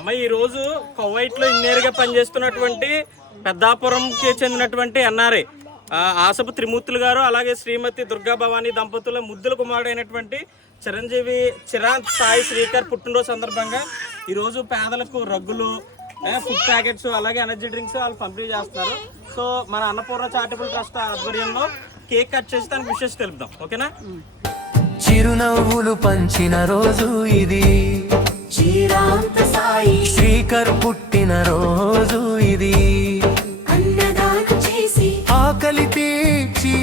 అమ్మ ఈ రోజు కువైట్లో ఇంజనీర్గా పనిచేస్తున్నటువంటి పెద్దాపురంకి చెందినటువంటి ఎన్ఆర్ఐ ఆసపు త్రిమూర్తులు గారు అలాగే శ్రీమతి దుర్గా భవానీ దంపతుల ముద్దుల కుమారుడైనటువంటి చిరంజీవి చిరాంత్ సాయి శ్రీకర్ పుట్టినరోజు సందర్భంగా ఈరోజు పేదలకు రగ్గులు ఫుడ్ ప్యాకెట్స్ అలాగే ఎనర్జీ డ్రింక్స్ వాళ్ళు పంపిణీ చేస్తున్నారు. సో మన అన్నపూర్ణ చారిటబుల్ ట్రస్ట్ ఆధ్వర్యంలో కేక్ కట్ చేసి దానికి విషెస్ తెలుపుదాం. ఓకేనా? చిరునవ్వులు పంచిన రోజు ఇది, చిరాంత సాయి శ్రీకర్ పుట్టిన రోజు ఇది. అన్నదానం చేసి ఆకలి తీర్చి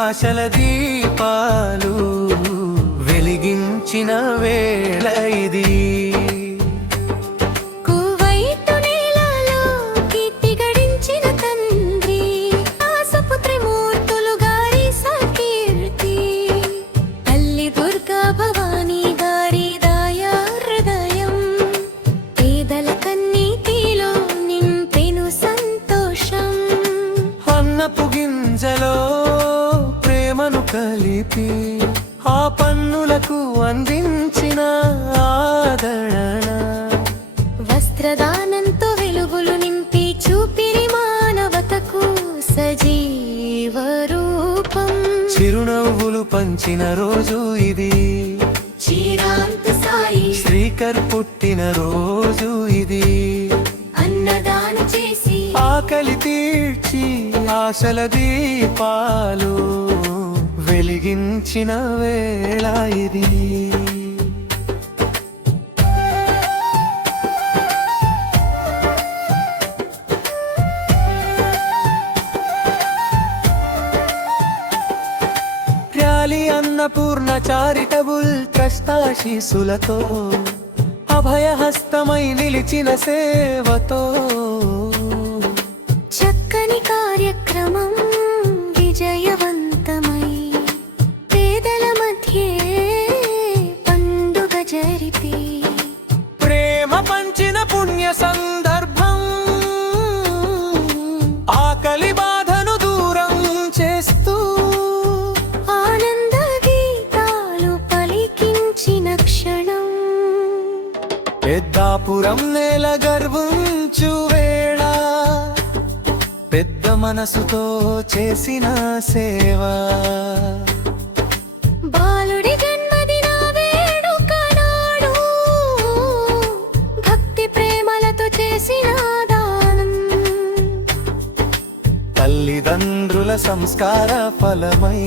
ఆశల దీపాలు వెలిగించిన వేళ ఇది. కువైటు నేలలో కీర్తి గడించిన తండ్రి ఆసపు త్రిమూర్తులు గారి సకీర్తి, తల్లి దుర్గా భవానీ గారి దయా హృదయం, పేదల కన్నీటిలో నింపెను సంతోషం. అన్నపు గింజలో ప్రేమను కలిపి ఆ పన్నులకు అందించిన ఆదరణ, వస్త్రదానంతో వెలుగులు నింపి చూపిరి మానవతకు సజీవ రూపం. చిరునవ్వులు పంచిన రోజు ఇది, చిరాంత సాయి శ్రీకర్ పుట్టిన రోజు ఇది. అన్నదానం చేసి ఆకలి తీర్చి ఆశల దీపాలు వెలిగించిన వేళ ఇది. ర్యాలీ అన్నపూర్ణ చారిటబుల్ ట్రస్ట్ ఆశీస్సులతో అభయహస్తమై నిలిచిన సేవతో చక్కని కార్యక్రమం విజయవంతమై పేదల మధ్యే పండుగ జరిపి ప్రేమ పంచిన పుణ్య సందర్భం, ఆకలి బాధను దూరం చేస్తూ ఆనంద గీతాలు పలికించిన క్షణం. పెద్దాపురం నేల గర్వించు వేళ, పెద్ద మనసుతో చేసిన సేవ. బాలుడి జన్మదిన వేడుక నాడు భక్తి ప్రేమలతో చేసిన దానం, తల్లిదండ్రుల సంస్కార ఫలమై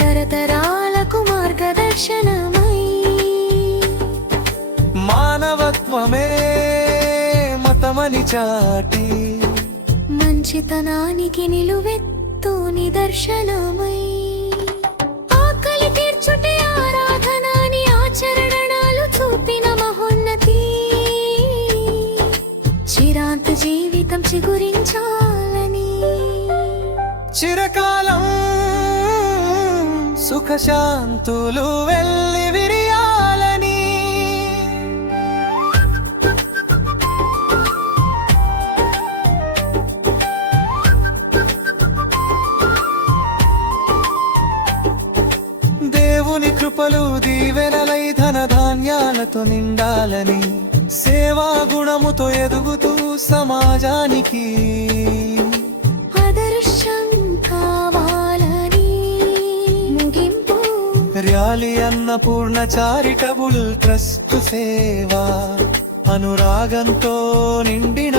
తరతరాలకు మార్గదర్శనమై మానవత్వమే మతమని చాటి మంచితనానికి నిలువెత్తు నిదర్శనమై ఆకలి తీర్చుటే ఆరాధనాని ఆచరణలు చూపిన మహోన్నతి. చిరాంత జీవితం చిగురించాలని చిరకాలం సుఖశాంతులు వెళ్ళి విరియాలని. దేవుని కృపలు దీవెనలై ధన ధాన్యాలతో నిండాలని, సేవా గుణముతో ఎదుగుతూ సమాజానికి ఆదర్శం కావాలని ముగింపు. ర్యాలీ అన్నపూర్ణ చారిటబుల్ ట్రస్ట్ సేవ అనురాగంతో నిండిన